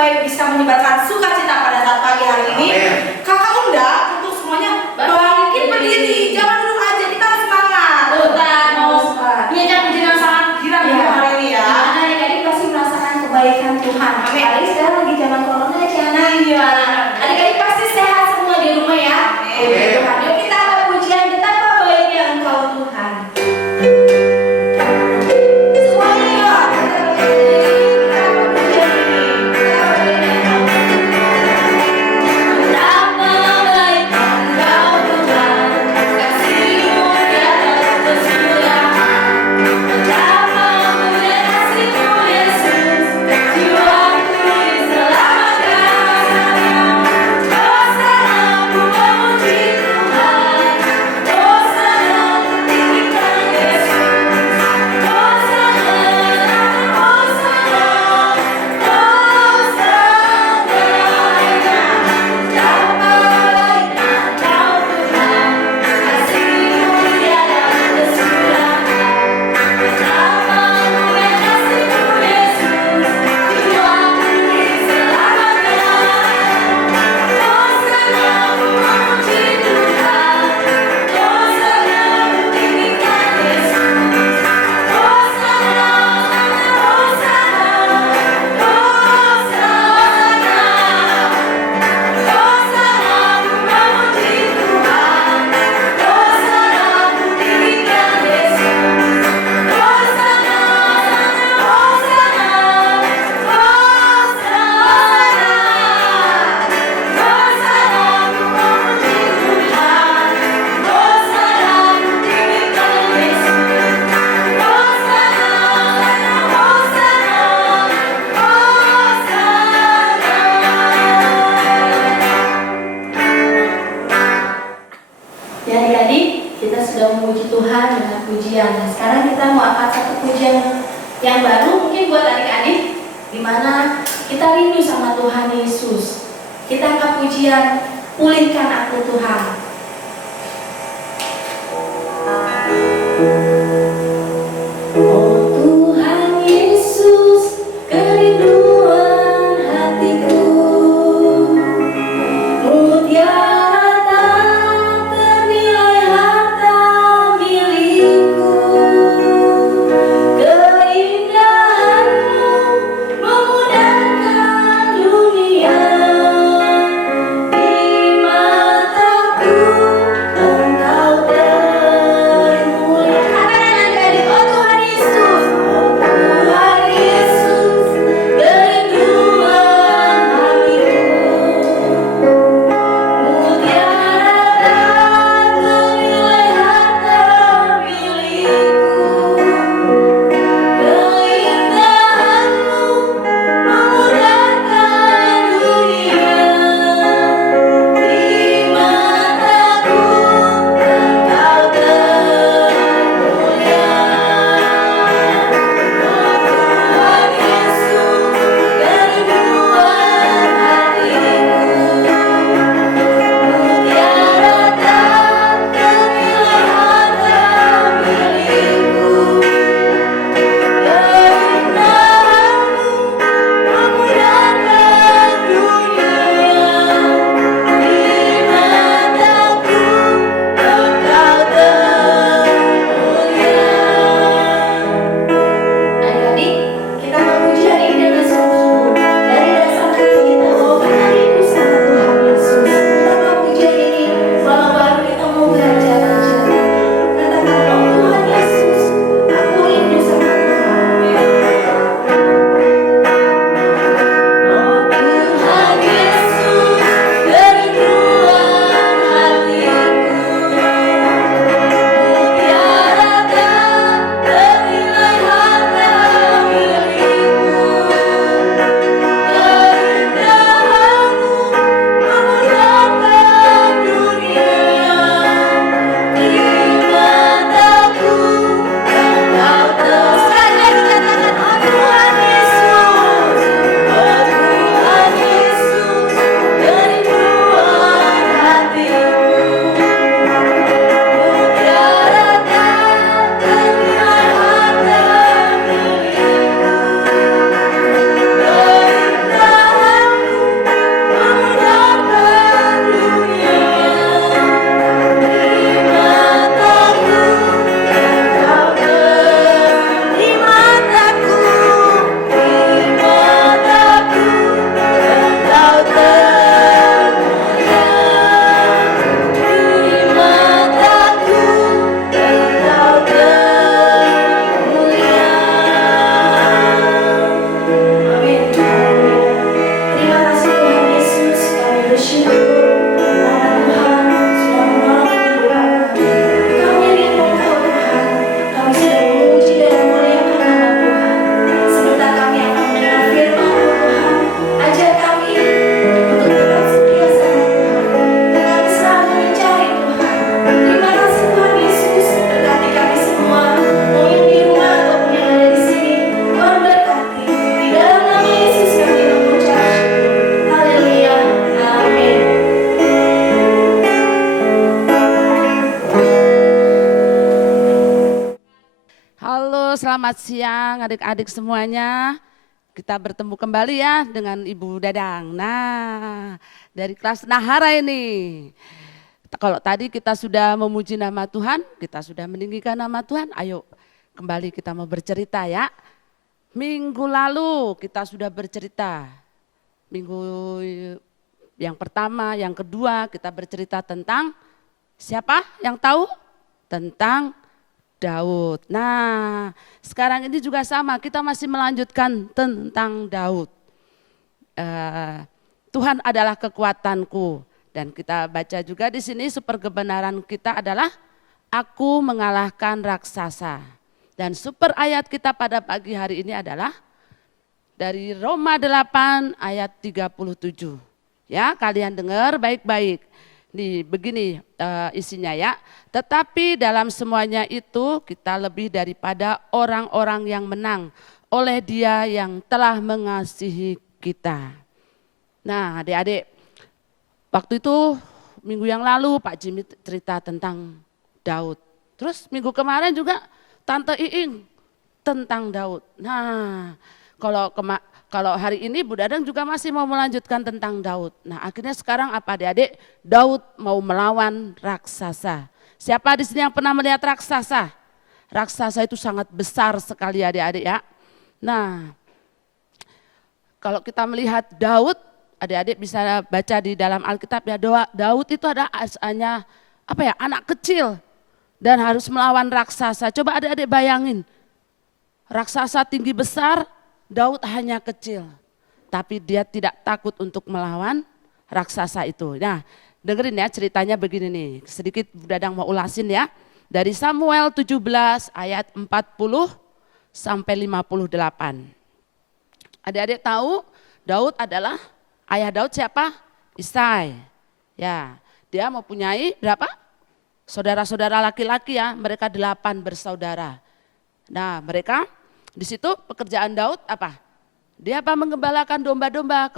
supaya bisa menyebarkan sukacita pada saat pagi hari ini. Kakak undang untuk semuanya bangkit berdiri, jangan duduk aja, kita harus semangat. Kita mau menyanyikan pujian yang sangat girang ya hari ini ya. Karena adik-adik pasti merasakan kebaikan Tuhan. Apalagi sekarang lagi zaman corona ya. Iya. Adik-adik pasti sehat semua di rumah ya. Amin. Tuhan, yuk kita angkat pujian betapa baiknya Engkau Tuhan. Ya adik-adik, kita sudah memuji Tuhan dengan pujian. Nah, sekarang kita mau angkat satu pujian yang baru mungkin buat adik-adik, di mana kita rindu sama Tuhan Yesus. Kita angkat pujian, pulihkan aku Tuhan. Oh Tuhan Yesus, kerinduan hatiku, mutiara tak ternilai harta milikku. Keindahanmu memudahkan dunia di mataku. selamat siang adik-adik semuanya. Kita bertemu kembali ya dengan Ibu Dadang. Nah, dari kelas Nahara ini. Kalau tadi kita sudah memuji nama Tuhan, kita sudah meninggikan nama Tuhan, ayo kembali kita mau bercerita ya. Minggu lalu kita sudah bercerita. Minggu yang pertama, yang kedua kita bercerita tentang siapa yang tahu? Tentang Daud. Nah, sekarang ini juga sama, kita masih melanjutkan tentang Daud. Tuhan adalah kekuatanku, dan kita baca juga di sini super kebenaran kita adalah aku mengalahkan raksasa. Dan super ayat kita pada pagi hari ini adalah dari Roma 8 ayat 37. Ya, kalian dengar baik-baik. Nih begini isinya ya, tetapi dalam semuanya itu kita lebih daripada orang-orang yang menang oleh Dia yang telah mengasihi kita. Nah adik-adik, waktu itu minggu yang lalu Pak Jimmy cerita tentang Daud. Terus minggu kemarin juga Tante Iing tentang Daud. Nah kalau hari ini Bu Dadang juga masih mau melanjutkan tentang Daud. Nah akhirnya sekarang apa adik-adik? Daud mau melawan raksasa. Siapa di sini yang pernah melihat raksasa? Raksasa itu sangat besar sekali adik-adik ya. Nah kalau kita melihat Daud, adik-adik bisa baca di dalam Alkitab ya, Daud itu ada asalnya apa ya, anak kecil dan harus melawan raksasa. Coba adik-adik bayangin, raksasa tinggi besar, Daud hanya kecil, tapi dia tidak takut untuk melawan raksasa itu. Nah, dengerin ya ceritanya begini nih, sedikit Bu Dadang mau ulasin ya. Dari Samuel 17 ayat 40 sampai 58. Adik-adik tahu Daud adalah, ayah Daud siapa? Isai. Ya, dia mempunyai berapa? Saudara-saudara laki-laki ya, mereka 8 bersaudara. Nah, mereka di situ pekerjaan Daud apa? Dia apa? Mengembalakan domba-domba.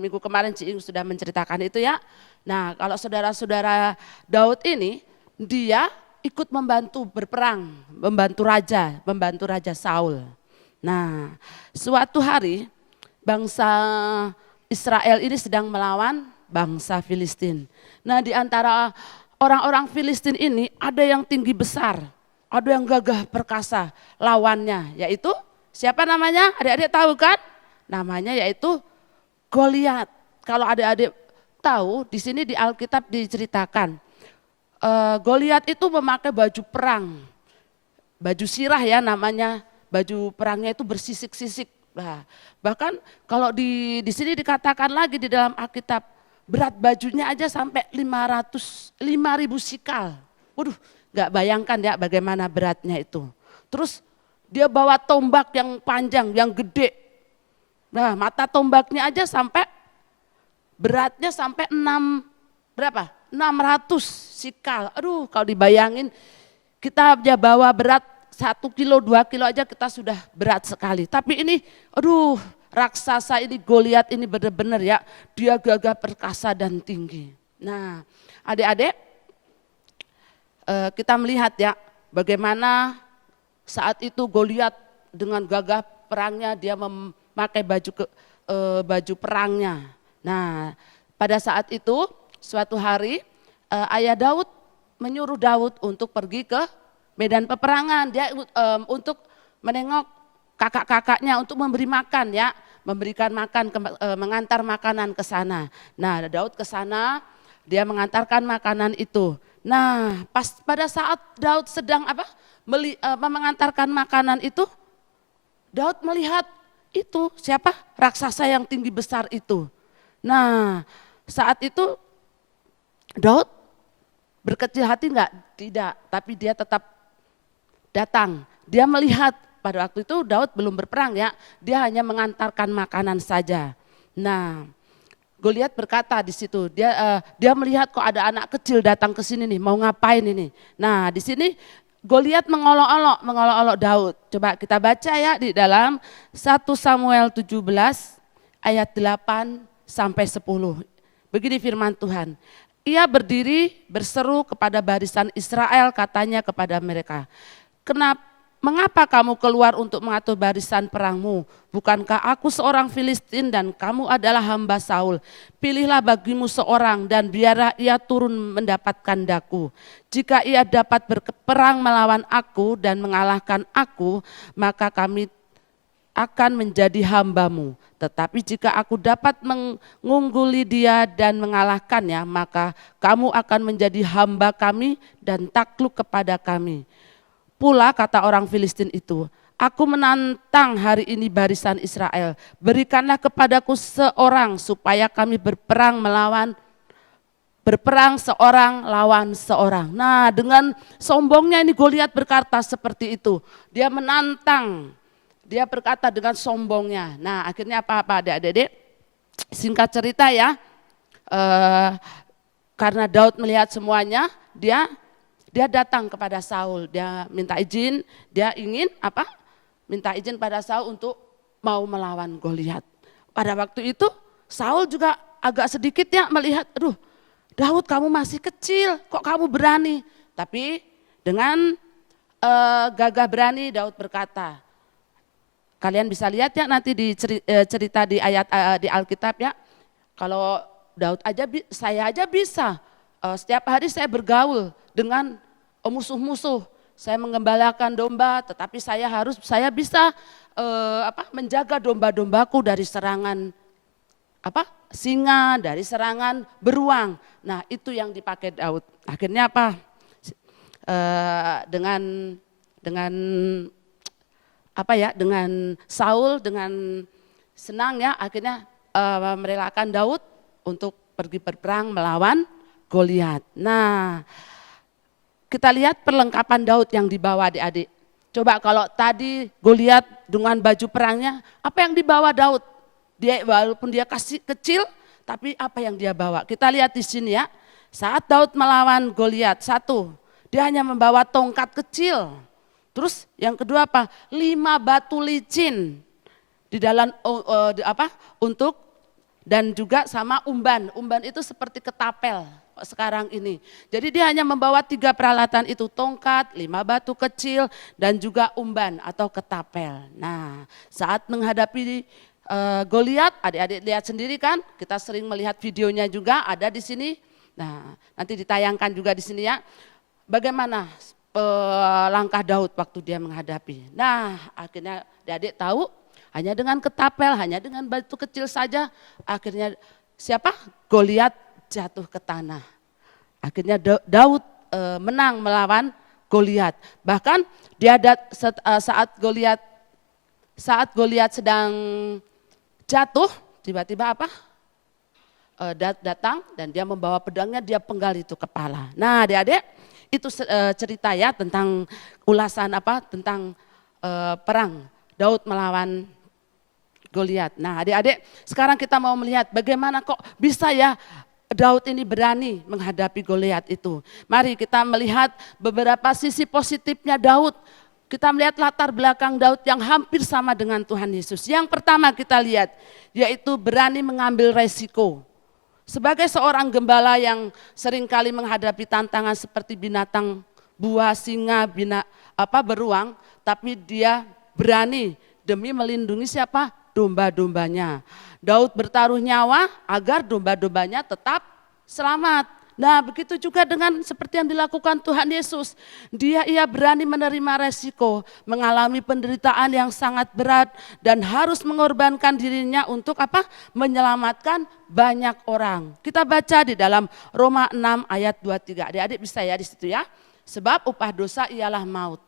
Minggu kemarin Ci Ing sudah menceritakan itu ya. Nah kalau saudara-saudara Daud ini, dia ikut membantu berperang, membantu Raja Saul. Nah suatu hari bangsa Israel ini sedang melawan bangsa Filistin. Nah di antara orang-orang Filistin ini ada yang tinggi besar, ada yang gagah perkasa lawannya, yaitu siapa namanya? Adik-adik tahu kan? Namanya yaitu Goliat. Kalau adik-adik tahu, di sini di Alkitab diceritakan Goliat itu memakai baju perang, baju sirah ya namanya, baju perangnya itu bersisik-sisik. Nah, bahkan kalau di sini dikatakan lagi di dalam Alkitab, berat bajunya aja sampai 5.000 sikal. Waduh, gak bayangkan ya bagaimana beratnya itu. Terus dia bawa tombak yang panjang, yang gede. Nah mata tombaknya aja sampai, beratnya sampai 600 sikal. Aduh kalau dibayangin, kita aja bawa berat 1 kilo, 2 kilo aja kita sudah berat sekali. Tapi ini, aduh raksasa ini, Goliat ini benar-benar ya, dia gagah perkasa dan tinggi. Nah adik-adik, kita melihat ya bagaimana saat itu Goliat dengan gagah perangnya, dia memakai baju perangnya. Nah pada saat itu suatu hari ayah Daud menyuruh Daud untuk pergi ke medan peperangan. Dia untuk menengok kakak-kakaknya, untuk memberi makan ya, memberikan makan, mengantar makanan ke sana. Nah Daud ke sana, dia mengantarkan makanan itu. Nah pas pada saat Daud sedang mengantarkan makanan itu, Daud melihat itu siapa? Raksasa yang tinggi besar itu. Nah saat itu Daud berkecil hati enggak? Tidak, tapi dia tetap datang. Dia melihat, pada waktu itu Daud belum berperang ya, dia hanya mengantarkan makanan saja. Nah Goliat berkata di situ, dia melihat kok ada anak kecil datang ke sini nih, mau ngapain ini. Nah di sini Goliat mengolok-olok Daud. Coba kita baca ya di dalam 1 Samuel 17 ayat 8 sampai 10. Begini firman Tuhan. Ia berdiri berseru kepada barisan Israel, katanya kepada mereka, kenapa mengapa kamu keluar untuk mengatur barisan perangmu? Bukankah aku seorang Filistin dan kamu adalah hamba Saul? Pilihlah bagimu seorang dan biarlah ia turun mendapatkan daku. Jika ia dapat berperang melawan aku dan mengalahkan aku, maka kami akan menjadi hambamu. Tetapi jika aku dapat mengungguli dia dan mengalahkannya, maka kamu akan menjadi hamba kami dan takluk kepada kami. Pula kata orang Filistin itu, aku menantang hari ini barisan Israel, berikanlah kepadaku seorang supaya kami berperang seorang lawan seorang. Nah, dengan sombongnya ini Goliat berkata seperti itu. Dia menantang. Dia berkata dengan sombongnya. Nah, akhirnya apa adik-adik? Singkat cerita ya, karena Daud melihat semuanya, dia datang kepada Saul. Dia minta izin, dia ingin apa? Minta izin pada Saul untuk mau melawan Goliat. Pada waktu itu Saul juga agak sedikit ya melihat, aduh, Daud kamu masih kecil, kok kamu berani? Tapi dengan gagah berani Daud berkata, kalian bisa lihat ya nanti di cerita di ayat di Alkitab ya. Kalau Daud aja, saya aja bisa. Setiap hari saya bergaul dengan musuh-musuh. Saya mengembalakan domba, tetapi saya bisa menjaga domba-dombaku dari serangan singa, dari serangan beruang. Nah, itu yang dipakai Daud. Akhirnya apa? Dengan Saul dengan senang ya akhirnya merelakan Daud untuk pergi berperang melawan Goliat. Nah, kita lihat perlengkapan Daud yang dibawa adik-adik. Coba kalau tadi Goliat dengan baju perangnya, apa yang dibawa Daud? Walaupun dia kecil, tapi apa yang dia bawa? Kita lihat di sini ya. Saat Daud melawan Goliat, satu, dia hanya membawa tongkat kecil. Terus yang kedua apa? 5 batu licin di dalam untuk dan juga sama umban. Umban itu seperti ketapel sekarang ini. Jadi dia hanya membawa 3 peralatan itu, tongkat, 5 batu kecil dan juga umban atau ketapel. Nah, saat menghadapi Goliat, adik-adik lihat sendiri kan? Kita sering melihat videonya juga ada di sini. Nah, nanti ditayangkan juga di sini ya. Bagaimana langkah Daud waktu dia menghadapi. Nah, akhirnya adik-adik tahu hanya dengan ketapel, hanya dengan batu kecil saja, akhirnya siapa? Goliat jatuh ke tanah. Akhirnya Daud menang melawan Goliat. Bahkan dia saat Goliat sedang jatuh, tiba-tiba apa? Datang dan dia membawa pedangnya, dia penggal itu kepala. Nah, adik-adik, itu cerita ya tentang ulasan tentang perang Daud melawan Goliat. Nah, adik-adik, sekarang kita mau melihat bagaimana kok bisa ya Daud ini berani menghadapi Goliat itu. Mari kita melihat beberapa sisi positifnya Daud. Kita melihat latar belakang Daud yang hampir sama dengan Tuhan Yesus. Yang pertama kita lihat, yaitu berani mengambil resiko. Sebagai seorang gembala yang seringkali menghadapi tantangan seperti binatang buas, singa, beruang, tapi dia berani demi melindungi siapa? Domba-dombanya. Daud bertaruh nyawa agar domba-dombanya tetap selamat. Nah, begitu juga dengan seperti yang dilakukan Tuhan Yesus. Ia berani menerima resiko, mengalami penderitaan yang sangat berat dan harus mengorbankan dirinya untuk menyelamatkan banyak orang. Kita baca di dalam Roma 6 ayat 23. Adik-adik bisa ya di situ ya. Sebab upah dosa ialah maut.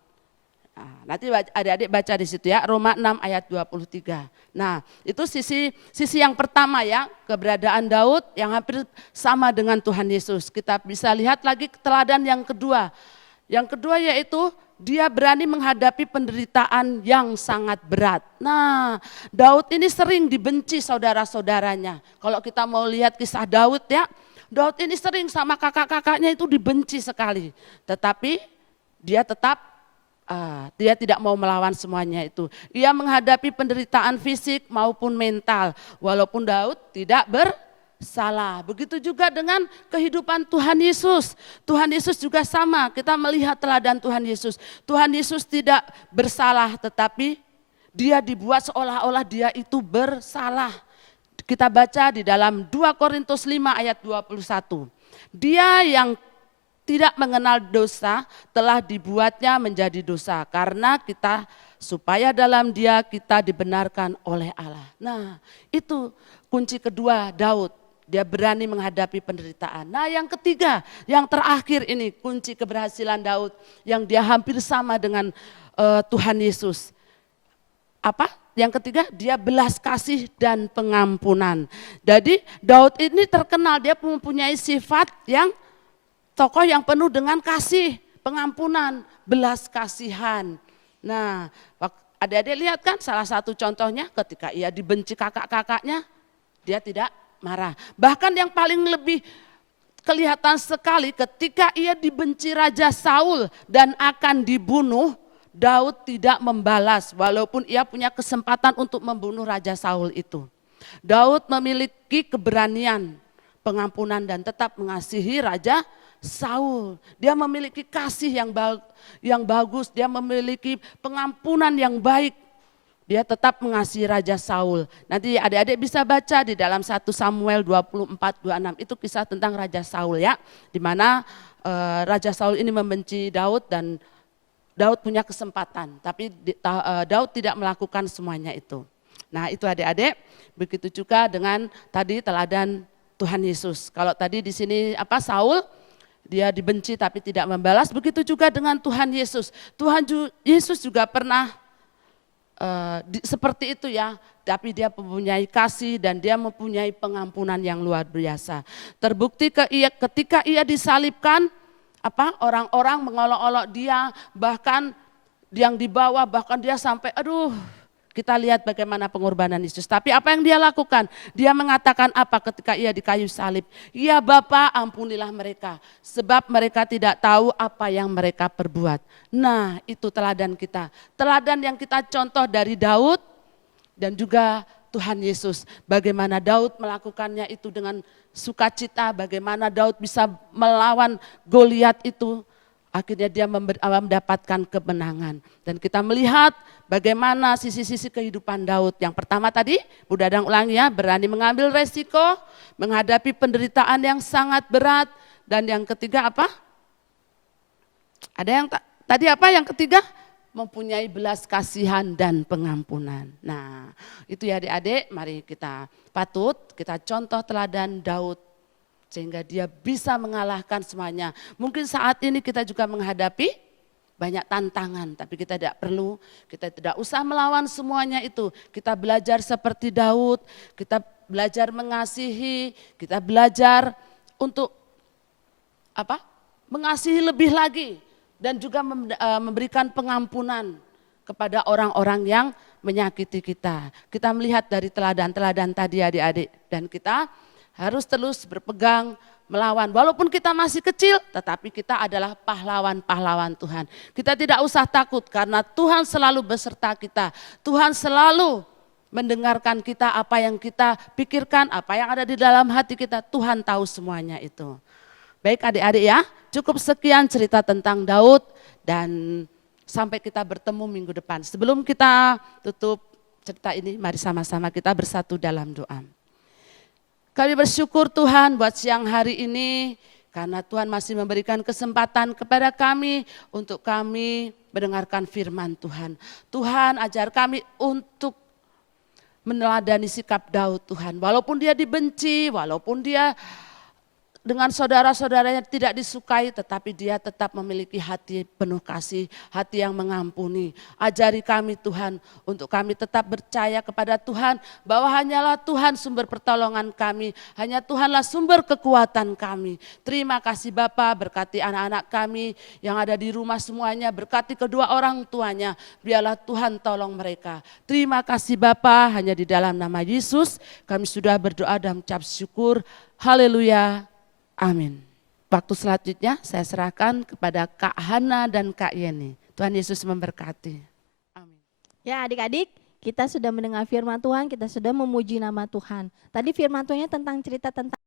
Nah, nanti adik-adik baca di situ ya, Roma 6 ayat 23. Nah, itu sisi yang pertama ya, keberadaan Daud yang hampir sama dengan Tuhan Yesus. Kita bisa lihat lagi teladan yang kedua. Yang kedua yaitu dia berani menghadapi penderitaan yang sangat berat. Nah, Daud ini sering dibenci saudara-saudaranya. Kalau kita mau lihat kisah Daud ya, Daud ini sering sama kakak-kakaknya itu dibenci sekali. Tetapi dia dia tidak mau melawan semuanya itu. Ia menghadapi penderitaan fisik maupun mental. Walaupun Daud tidak bersalah. Begitu juga dengan kehidupan Tuhan Yesus. Tuhan Yesus juga sama, kita melihat teladan Tuhan Yesus. Tuhan Yesus tidak bersalah, tetapi dia dibuat seolah-olah dia itu bersalah. Kita baca di dalam 2 Korintus 5 ayat 21. Dia yang tidak mengenal dosa telah dibuatnya menjadi dosa karena kita supaya dalam dia kita dibenarkan oleh Allah. Nah, itu kunci kedua Daud. Dia berani menghadapi penderitaan. Nah, yang ketiga, yang terakhir ini kunci keberhasilan Daud yang dia hampir sama dengan Tuhan Yesus. Apa? Yang ketiga, dia belas kasih dan pengampunan. Jadi Daud ini terkenal, dia mempunyai sifat yang tokoh yang penuh dengan kasih, pengampunan, belas kasihan. Nah, adik-adik lihat kan salah satu contohnya ketika ia dibenci kakak-kakaknya, dia tidak marah. Bahkan yang paling lebih kelihatan sekali ketika ia dibenci Raja Saul dan akan dibunuh, Daud tidak membalas walaupun ia punya kesempatan untuk membunuh Raja Saul itu. Daud memiliki keberanian, pengampunan dan tetap mengasihi Raja Saul. Dia memiliki kasih yang bagus, dia memiliki pengampunan yang baik. Dia tetap mengasihi Raja Saul. Nanti adik-adik bisa baca di dalam 1 Samuel 24-26, itu kisah tentang Raja Saul ya. Di mana Raja Saul ini membenci Daud dan Daud punya kesempatan, tapi Daud tidak melakukan semuanya itu. Nah itu adik-adik, begitu juga dengan tadi teladan Tuhan Yesus. Kalau tadi di sini Saul, dia dibenci tapi tidak membalas, begitu juga dengan Tuhan Yesus. Tuhan Yesus juga pernah seperti itu ya, tapi dia mempunyai kasih dan dia mempunyai pengampunan yang luar biasa. Terbukti ketika ia disalibkan, orang-orang mengolok-olok dia, bahkan yang dibawa, bahkan dia sampai kita lihat bagaimana pengorbanan Yesus. Tapi apa yang dia lakukan? Dia mengatakan apa ketika ia di kayu salib? Ya Bapa, ampunilah mereka, sebab mereka tidak tahu apa yang mereka perbuat. Nah itu teladan kita. Teladan yang kita contoh dari Daud dan juga Tuhan Yesus. Bagaimana Daud melakukannya itu dengan sukacita, bagaimana Daud bisa melawan Goliat itu. Akhirnya dia mendapatkan kemenangan. Dan kita melihat bagaimana sisi-sisi kehidupan Daud. Yang pertama tadi, Bu Dadang ulangi ya, berani mengambil resiko, menghadapi penderitaan yang sangat berat. Dan yang ketiga apa? Ada yang tadi apa yang ketiga? Mempunyai belas kasihan dan pengampunan. Nah itu ya adik-adik, mari kita contoh teladan Daud. Sehingga dia bisa mengalahkan semuanya. Mungkin saat ini kita juga menghadapi banyak tantangan, tapi kita tidak usah melawan semuanya itu. Kita belajar seperti Daud, kita belajar mengasihi, kita belajar untuk mengasihi lebih lagi dan juga memberikan pengampunan kepada orang-orang yang menyakiti kita. Kita melihat dari teladan-teladan tadi adik-adik dan kita harus terus berpegang melawan. Walaupun kita masih kecil, tetapi kita adalah pahlawan-pahlawan Tuhan. Kita tidak usah takut karena Tuhan selalu beserta kita. Tuhan selalu mendengarkan kita apa yang kita pikirkan, apa yang ada di dalam hati kita. Tuhan tahu semuanya itu. Baik adik-adik ya, cukup sekian cerita tentang Daud dan sampai kita bertemu minggu depan. Sebelum kita tutup cerita ini, mari sama-sama kita bersatu dalam doa. Kami bersyukur Tuhan buat siang hari ini karena Tuhan masih memberikan kesempatan kepada kami untuk kami mendengarkan firman Tuhan. Tuhan ajar kami untuk meneladani sikap Daud Tuhan. Walaupun dia dibenci, walaupun dia dengan saudara-saudaranya tidak disukai, tetapi dia tetap memiliki hati penuh kasih, hati yang mengampuni. Ajari kami Tuhan, untuk kami tetap percaya kepada Tuhan, bahwa hanyalah Tuhan sumber pertolongan kami, hanya Tuhanlah sumber kekuatan kami. Terima kasih Bapa, berkati anak-anak kami yang ada di rumah semuanya, berkati kedua orang tuanya, biarlah Tuhan tolong mereka. Terima kasih Bapa, hanya di dalam nama Yesus kami sudah berdoa dan mengucap syukur. Haleluya. Amin. Waktu selanjutnya saya serahkan kepada Kak Hana dan Kak Yeni. Tuhan Yesus memberkati. Amin. Ya adik-adik, kita sudah mendengar firman Tuhan, kita sudah memuji nama Tuhan. Tadi firman Tuhannya tentang cerita tentang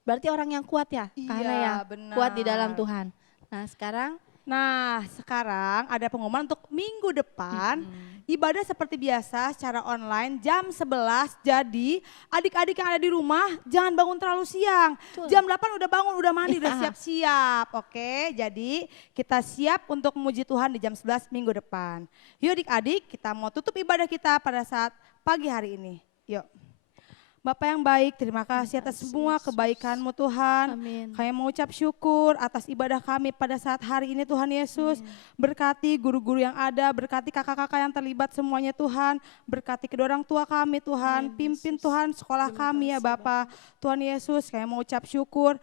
berarti orang yang kuat ya, karena ya benar. kuat di dalam Tuhan. Nah sekarang ada pengumuman untuk minggu depan. Ibadah seperti biasa secara online jam 11. Jadi adik-adik yang ada di rumah jangan bangun terlalu siang. Betul. Jam 8 udah bangun, udah mandi, udah siap-siap. Oke, jadi kita siap untuk memuji Tuhan di jam 11 minggu depan. Yuk adik-adik, kita mau tutup ibadah kita pada saat pagi hari ini. Yuk. Bapak yang baik, terima kasih atas semua kebaikan-Mu Tuhan. amin. Kami mengucap syukur atas ibadah kami pada saat hari ini Tuhan Yesus. Berkati guru-guru yang ada, berkati kakak-kakak yang terlibat semuanya Tuhan. Berkati kedua orang tua kami Tuhan. Pimpin Tuhan sekolah kami ya Bapak. Tuhan Yesus, kami mengucap syukur.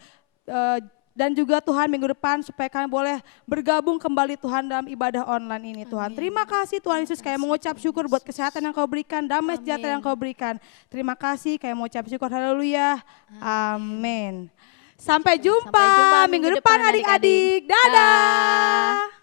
Dan juga Tuhan minggu depan supaya kami boleh bergabung kembali Tuhan dalam ibadah online ini Tuhan. Terima kasih Tuhan Yesus, kami mengucap syukur buat kesehatan yang Kau berikan, damai sejahtera yang Kau berikan. Terima kasih, kami mengucap syukur, haleluya, amin. Sampai jumpa minggu depan adik-adik, dadah.